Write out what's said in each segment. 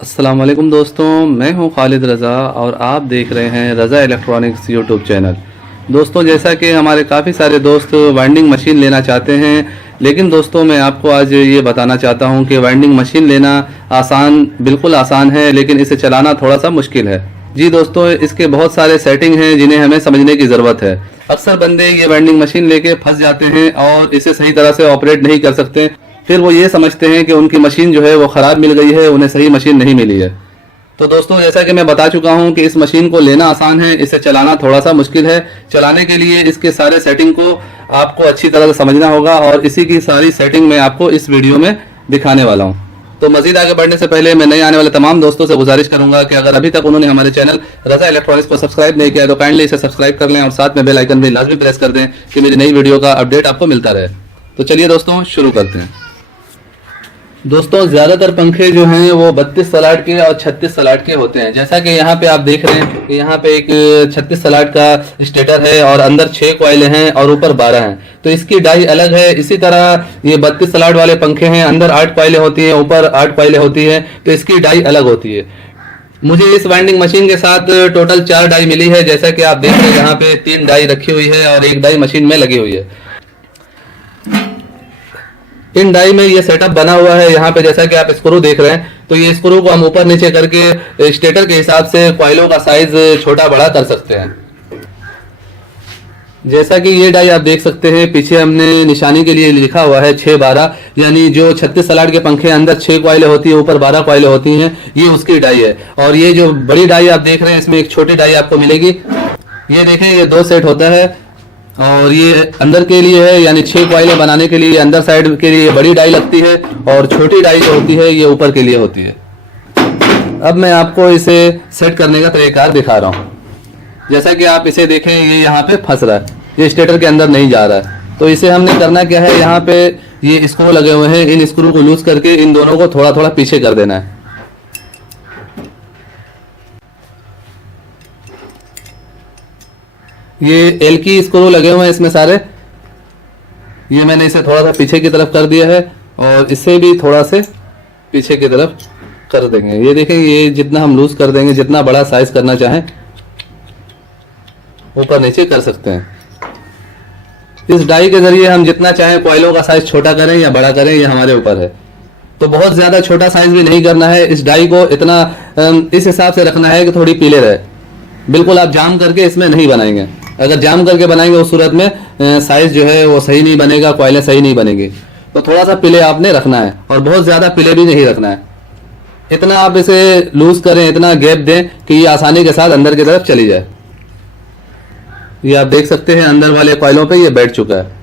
अस्सलाम वालेकुम दोस्तों, मैं हूं खालिद रज़ा और आप देख रहे हैं रज़ा इलेक्ट्रॉनिक्स यूट्यूब चैनल। दोस्तों, जैसा कि हमारे काफ़ी सारे दोस्त वाइंडिंग मशीन लेना चाहते हैं, लेकिन दोस्तों मैं आपको आज ये बताना चाहता हूं कि वाइंडिंग मशीन लेना बिल्कुल आसान है, लेकिन इसे चलाना थोड़ा सा मुश्किल है। जी दोस्तों, इसके बहुत सारे सेटिंग हैं जिन्हें हमें समझने की ज़रूरत है। अक्सर बंदे ये वाइंडिंग मशीन लेके फंस जाते हैं और इसे सही तरह से ऑपरेट नहीं कर सकते। फिर वो ये समझते हैं कि उनकी मशीन जो है वो ख़राब मिल गई है, उन्हें सही मशीन नहीं मिली है। तो दोस्तों, जैसा कि मैं बता चुका हूं कि इस मशीन को लेना आसान है, इसे चलाना थोड़ा सा मुश्किल है। चलाने के लिए इसके सारे सेटिंग को आपको अच्छी तरह से समझना होगा और इसी की सारी सेटिंग मैं आपको इस वीडियो में दिखाने वाला हूं। तो मजीद आगे बढ़ने से पहले मैं नए आने वाले तमाम दोस्तों से गुजारिश करूंगा कि अगर अभी तक उन्होंने हमारे चैनल रज़ा इलेक्ट्रॉनिक्स को सब्सक्राइब नहीं किया तो काइंडली इसे सब्सक्राइब कर लें और साथ में बेल आइकन भी लाजमी प्रेस कर दें कि मेरी नई वीडियो का अपडेट आपको मिलता रहे। तो चलिए दोस्तों, शुरू करते हैं। दोस्तों, ज़्यादातर पंखे जो हैं वो 32 सलाट के और 36 सलाट के होते हैं। जैसा कि यहाँ पे आप देख रहे हैं कि यहाँ पे एक 36 सलाट का स्टेटर है और अंदर 6 कॉइलें हैं और ऊपर 12 हैं, तो इसकी डाई अलग है। इसी तरह ये 32 सलाट वाले पंखे हैं, अंदर 8 कॉइलें होती हैं, ऊपर 8 कॉइलें होती हैं, तो इसकी डाई अलग होती है। मुझे इस वाइंडिंग मशीन के साथ टोटल 4 डाई मिली है। जैसा कि आप देख रहे हैं यहाँ पे 3 डाई रखी हुई है और 1 डाई मशीन में लगी हुई है। इन डाई में ये सेटअप बना हुआ है। यहाँ पे जैसा कि आप स्क्रू देख रहे हैं, तो ये स्क्रू को हम ऊपर नीचे करके स्टेटर के हिसाब से कॉइलों का साइज छोटा बड़ा कर सकते हैं। जैसा कि ये डाई आप देख सकते हैं, पीछे हमने निशानी के लिए लिखा हुआ है 6-12, यानी जो 36 सलाट के पंखे अंदर 6 कॉइलें होती है, ऊपर 12 कॉइलें होती हैं, ये उसकी डाई है। और ये जो बड़ी डाई आप देख रहे हैं, इसमें एक छोटी डाई आपको मिलेगी। ये देखें, ये 2 सेट होता है और ये अंदर के लिए है, यानी 6 कॉइलें बनाने के लिए अंदर साइड के लिए बड़ी डाई लगती है और छोटी डाई जो होती है ये ऊपर के लिए होती है। अब मैं आपको इसे सेट करने का तरीका दिखा रहा हूँ। जैसा कि आप इसे देखें, ये यहाँ पे फंस रहा है, ये स्टेटर के अंदर नहीं जा रहा है। तो इसे हमने करना क्या है, यहाँ पे ये स्क्रू लगे हुए हैं, इन स्क्रू को लूज करके इन दोनों को थोड़ा थोड़ा पीछे कर देना है। ये एल की स्क्रू लगे हुए हैं इसमें सारे, ये मैंने इसे थोड़ा सा पीछे की तरफ कर दिया है और इसे भी थोड़ा से पीछे की तरफ कर देंगे। ये देखें, ये जितना हम लूज कर देंगे, जितना बड़ा साइज करना चाहें ऊपर नीचे कर सकते हैं। इस डाई के जरिए हम जितना चाहें कॉइलों का साइज छोटा करें या बड़ा करें, ये हमारे ऊपर है। तो बहुत ज्यादा छोटा साइज भी नहीं करना है, इस डाई को इतना इस हिसाब से रखना है कि थोड़ी पीले रहे। बिल्कुल आप जाम करके इसमें नहीं बनाएंगे। अगर जाम करके बनाएंगे उस सूरत में साइज जो है वो सही नहीं बनेगा, कॉइलें सही नहीं बनेगी। तो थोड़ा सा पिले आपने रखना है और बहुत ज्यादा पिले भी नहीं रखना है। इतना आप इसे लूज करें, इतना गैप दें कि ये आसानी के साथ अंदर की तरफ चली जाए। ये आप देख सकते हैं अंदर वाले कॉइलों पे ये बैठ चुका है।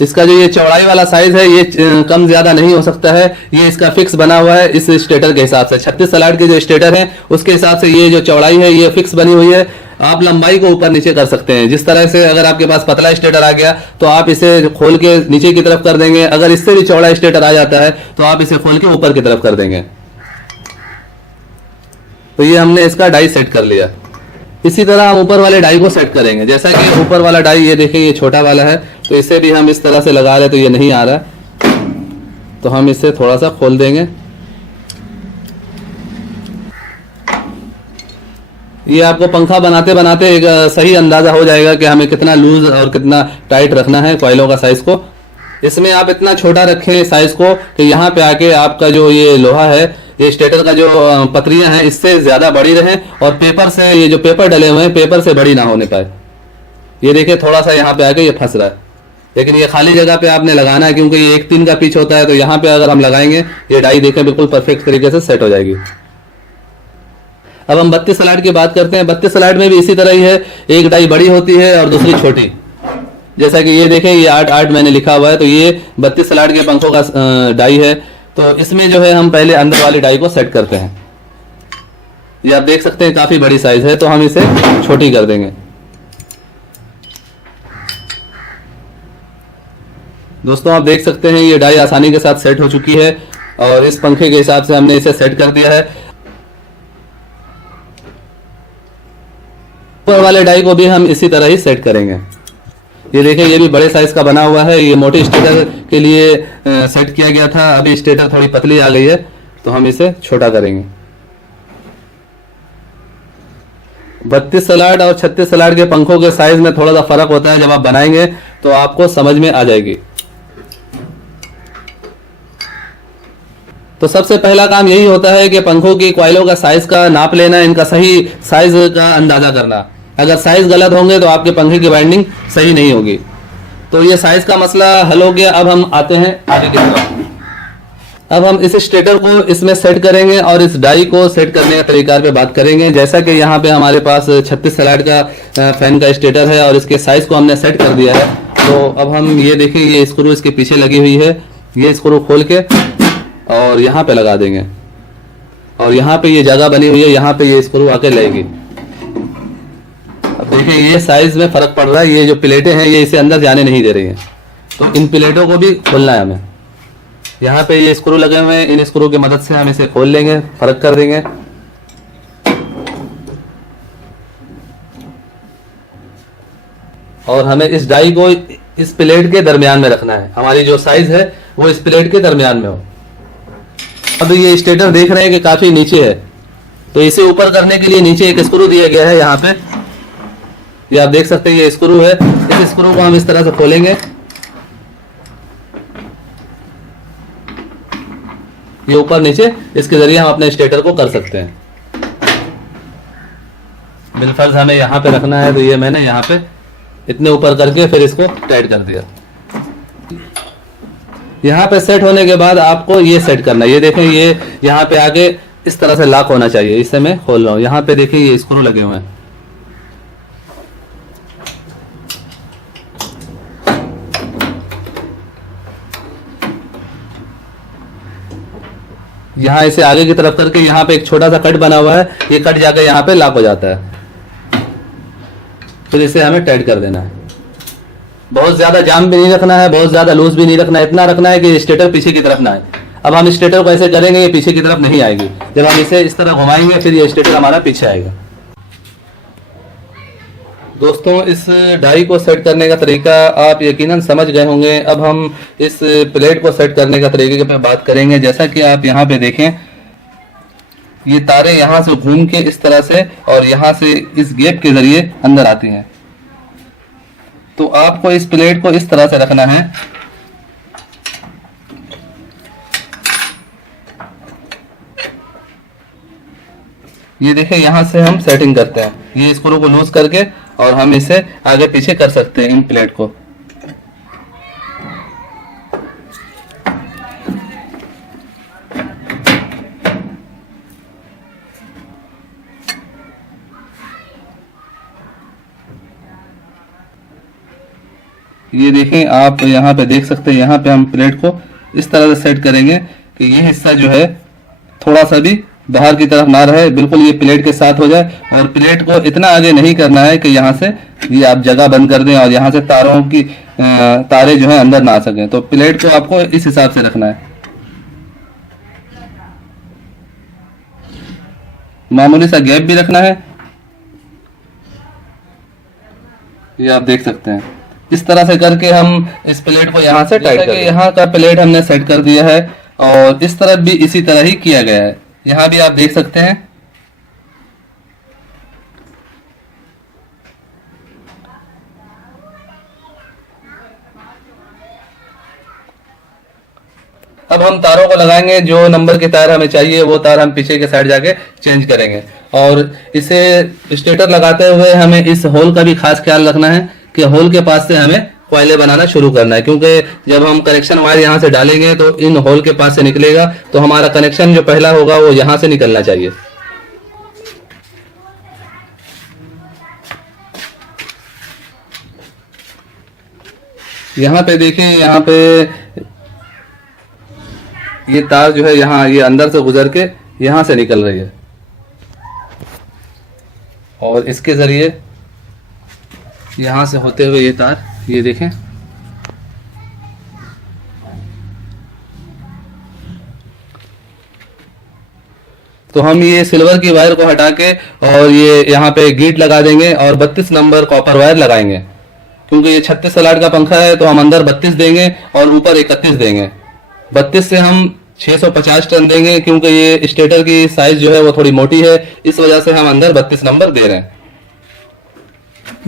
इसका जो ये चौड़ाई वाला साइज है ये कम ज्यादा नहीं हो सकता है, ये इसका फिक्स बना हुआ है इस स्टेटर के हिसाब से। 36 सलाट के जो स्टेटर है उसके हिसाब से ये जो चौड़ाई है ये फिक्स बनी हुई है। आप लंबाई को ऊपर नीचे कर सकते हैं जिस तरह से। अगर आपके पास पतला स्टेटर आ गया तो आप इसे खोल के नीचे की तरफ कर देंगे, अगर इससे भी चौड़ा स्टेटर आ जाता है तो आप इसे खोल के ऊपर की तरफ कर देंगे। तो ये हमने इसका डाई सेट कर लिया। इसी तरह हम ऊपर वाले डाई को सेट करेंगे। जैसा कि ऊपर वाला डाई ये देखें, ये छोटा वाला है, तो इसे भी हम इस तरह से लगा रहे तो ये नहीं आ रहा, तो हम इसे थोड़ा सा खोल देंगे। ये आपको पंखा बनाते बनाते एक सही अंदाजा हो जाएगा कि हमें कितना लूज और कितना टाइट रखना है कॉइलों का साइज को। इसमें आप इतना छोटा रखें साइज को कि यहाँ पे आके आपका जो ये लोहा है, ये स्टेटर का जो पतरियां हैं, इससे ज्यादा बड़ी रहें और पेपर से, ये जो पेपर डले हुए हैं पेपर से बड़ी ना होने पाए। ये देखिए, थोड़ा सा यहाँ पे आके ये फंस रहा है, लेकिन ये खाली जगह पे आपने लगाना है क्योंकि ये 1-3 का पिच होता है। तो यहाँ पे अगर हम लगाएंगे ये डाई देखें बिल्कुल परफेक्ट तरीके से सेट हो जाएगी। अब हम 32 सलाट की बात करते हैं। 32 सलाट में भी इसी तरह ही है, एक डाई बड़ी होती है और दूसरी छोटी। जैसा कि ये देखें, ये 8-8 मैंने लिखा हुआ है, तो ये 32 सलाट के पंखों का डाई है। तो इसमें जो है हम पहले अंदर वाली डाई को सेट करते हैं। ये आप देख सकते हैं काफी बड़ी साइज है, तो हम इसे छोटी कर देंगे। दोस्तों, आप देख सकते हैं ये डाई आसानी के साथ सेट हो चुकी है और इस पंखे के हिसाब से हमने इसे सेट कर दिया है। ऊपर वाले डाई को भी हम इसी तरह ही सेट करेंगे। ये देखिए, ये भी बड़े साइज का बना हुआ है, ये मोटी स्टेटर के लिए सेट किया गया था। अभी स्टेटर थोड़ी पतली आ गई है, तो हम इसे छोटा करेंगे। 32 सलाड और 36 सलाड के पंखों के साइज में थोड़ा सा फर्क होता है, जब आप बनाएंगे तो आपको समझ में आ जाएगी। तो सबसे पहला काम यही होता है कि पंखों की कॉइलों का साइज का नाप लेना, इनका सही साइज का अंदाजा करना। अगर साइज गलत होंगे तो आपके पंखे की वाइंडिंग सही नहीं होगी। तो ये साइज का मसला हल हो गया। अब हम आते हैं आगे की तरफ। अब हम इस स्टेटर को इसमें सेट करेंगे और इस डाई को सेट करने का तरीकार पे बात करेंगे। जैसा कि यहाँ पे हमारे पास 36 सलाड का फैन का स्टेटर है और इसके साइज को हमने सेट कर दिया है। तो अब हम ये देखें, ये स्क्रू इसके पीछे लगी हुई है, ये स्क्रू खोल के और यहाँ पे लगा देंगे और यहाँ पे ये जगह बनी हुई है, यहाँ पे ये स्क्रू आके लगेगी। अब देखिए ये साइज में फर्क पड़ रहा है, ये जो प्लेटें हैं ये इसे अंदर जाने नहीं दे रही हैं, तो इन प्लेटों को भी खोलना है हमें। यहाँ पे ये स्क्रू लगे हुए हैं, इन स्क्रू की मदद से हम इसे खोल लेंगे, फर्क कर देंगे। और हमें इस डाई को इस प्लेट के दरमियान में रखना है, हमारी जो साइज है वो इस प्लेट के दरमियान में हो। अब ये स्टेटर देख रहे हैं कि काफी नीचे है, तो इसे ऊपर करने के लिए नीचे एक स्क्रू दिया गया है। यहाँ पे ये आप देख सकते हैं, ये स्क्रू है। इस स्क्रू को हम इस तरह से खोलेंगे, ये ऊपर नीचे, इसके जरिए हम अपने स्टेटर को कर सकते हैं। बिलफर्ज हमें यहाँ पे रखना है, तो ये मैंने यहाँ पे इतने ऊपर करके फिर इसको टाइट कर दिया। यहाँ पे सेट होने के बाद आपको ये सेट करना है। ये देखें, ये यहाँ पे आगे इस तरह से लॉक होना चाहिए। इसे मैं खोल रहा हूँ, यहाँ पे देखिए ये स्क्रू लगे हुए हैं। यहाँ इसे आगे की तरफ करके यहाँ पे एक छोटा सा कट बना हुआ है, ये कट जाकर यहाँ पे लॉक हो जाता है। फिर इसे हमें टाइट कर देना है। बहुत ज्यादा जाम भी नहीं रखना है, बहुत ज्यादा लूज भी नहीं रखना है, इतना रखना है कि स्टेटर पीछे की तरफ ना आए। अब हम स्टेटर को ऐसे करेंगे, ये पीछे की तरफ नहीं आएगी। जब हम इसे इस तरह घुमाएंगे फिर ये स्टेटर हमारा पीछे आएगा। दोस्तों, इस डाई को सेट करने का तरीका आप यकीनन समझ गए होंगे। अब हम इस प्लेट को सेट करने का तरीके पे बात करेंगे। जैसा कि आप यहाँ पे देखें, ये तारें यहाँ से घूम के इस तरह से और यहाँ से इस गैप के जरिए अंदर आती हैं। तो आपको इस प्लेट को इस तरह से रखना है। ये देखें, यहाँ से हम सेटिंग करते हैं, ये स्क्रू को लूज करके और हम इसे आगे पीछे कर सकते हैं इन प्लेट को। ये देखें, आप यहाँ पे देख सकते हैं, यहाँ पे हम प्लेट को इस तरह से सेट करेंगे कि ये हिस्सा जो है थोड़ा सा भी बाहर की तरफ ना रहे, बिल्कुल ये प्लेट के साथ हो जाए। और प्लेट को इतना आगे नहीं करना है कि यहाँ से ये आप जगह बंद कर दें और यहाँ से तारों की तारे जो है अंदर ना आ सकें। तो प्लेट को आपको इस हिसाब से रखना है। मामूली सा गैप भी रखना है, ये आप देख सकते हैं। इस तरह से करके हम इस प्लेट को यहाँ से टाइट करके यहाँ का प्लेट हमने सेट कर दिया है और इस तरफ भी इसी तरह ही किया गया है। यहाँ भी आप देख सकते हैं। अब हम तारों को लगाएंगे, जो नंबर की तार हमें चाहिए वो तार हम पीछे के साइड जाके चेंज करेंगे। और इसे स्टेटर लगाते हुए हमें इस होल का भी खास ख्याल रखना है कि होल के पास से हमें कॉइलें बनाना शुरू करना है, क्योंकि जब हम कनेक्शन वायर यहाँ से डालेंगे तो इन होल के पास से निकलेगा, तो हमारा कनेक्शन जो पहला होगा वो यहाँ से निकलना चाहिए। यहाँ पे देखें, यहाँ पे ये तार जो है यहाँ ये अंदर से गुजर के यहाँ से निकल रही है और इसके जरिए यहाँ से होते हुए ये तार, ये देखें, तो हम ये सिल्वर की वायर को हटा के और ये यहाँ पे गीट लगा देंगे और 32 नंबर कॉपर वायर लगाएंगे, क्योंकि ये 36 सलाड का पंखा है तो हम अंदर 32 देंगे और ऊपर 31 देंगे। 32 से हम 650 टन देंगे, क्योंकि ये स्टेटर की साइज जो है वो थोड़ी मोटी है, इस वजह से हम अंदर 32 नंबर दे रहे हैं।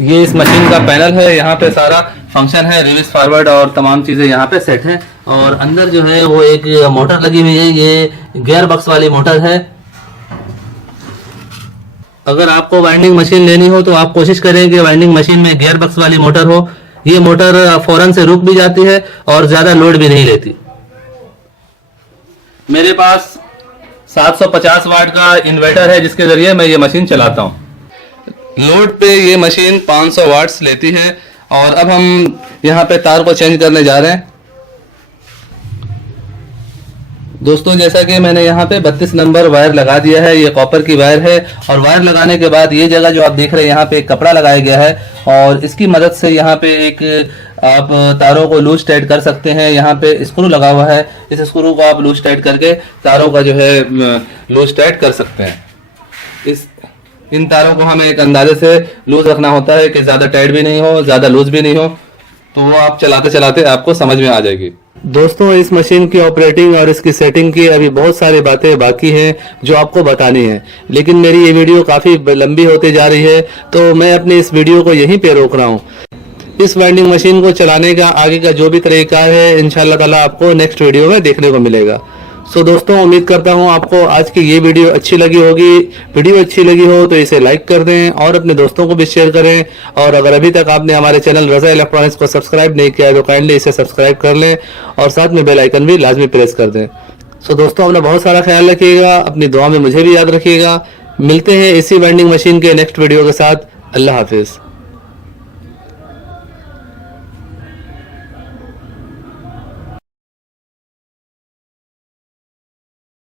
ये इस मशीन का पैनल है, यहाँ पे सारा फंक्शन है, रिवर्स फॉरवर्ड और तमाम चीज़ें यहाँ पे सेट हैं। और अंदर जो है वो एक मोटर लगी हुई है, ये गियर बक्स वाली मोटर है। अगर आपको वाइंडिंग मशीन लेनी हो तो आप कोशिश करें कि वाइंडिंग मशीन में गियर बक्स वाली मोटर हो। ये मोटर फौरन से रुक भी जाती है और ज़्यादा लोड भी नहीं लेती। मेरे पास 750 वाट का इन्वर्टर है, जिसके ज़रिए मैं ये मशीन चलाता हूँ। लोड पे ये मशीन 500 वाट्स लेती है। और अब हम यहाँ पे तार को चेंज करने जा रहे हैं। दोस्तों, जैसा कि मैंने यहाँ पे 32 नंबर वायर लगा दिया है, ये कॉपर की वायर है। और वायर लगाने के बाद ये जगह जो आप देख रहे हैं, यहाँ पे एक कपड़ा लगाया गया है और इसकी मदद से यहाँ पे एक आप तारों को लूज टाइट कर सकते हैं। यहाँ पे स्क्रू लगा हुआ है, इस स्क्रू को आप लूज टाइट करके तारों का जो है लूज टाइट कर सकते हैं। इन तारों को हमें एक अंदाजे से लूज रखना होता है कि ज़्यादा टाइट भी नहीं हो, ज़्यादा लूज भी नहीं हो, तो वो आप चलाते चलाते आपको समझ में आ जाएगी। दोस्तों, इस मशीन की ऑपरेटिंग और इसकी सेटिंग की अभी बहुत सारी बातें बाकी हैं जो आपको बतानी है, लेकिन मेरी ये वीडियो काफ़ी लंबी होती जा रही है, तो मैं अपनी इस वीडियो को यहीं पे रोक रहा हूँ। इस वाइंडिंग मशीन को चलाने का आगे का जो भी तरीका है, इंशाल्लाह ताला आपको नेक्स्ट वीडियो में देखने को मिलेगा। सो दोस्तों, उम्मीद करता हूँ आपको आज की ये वीडियो अच्छी लगी होगी। वीडियो अच्छी लगी हो तो इसे लाइक कर दें और अपने दोस्तों को भी शेयर करें। और अगर अभी तक आपने हमारे चैनल रज़ा इलेक्ट्रॉनिक्स को सब्सक्राइब नहीं किया है तो काइंडली इसे सब्सक्राइब कर लें और साथ में बेल आइकन भी लाजमी प्रेस कर दें। सो दोस्तों, अपना बहुत सारा ख्याल रखिएगा, अपनी दुआ में मुझे भी याद रखिएगा। मिलते हैं इसी वाइंडिंग मशीन के नेक्स्ट वीडियो के साथ। अल्लाह हाफिज़।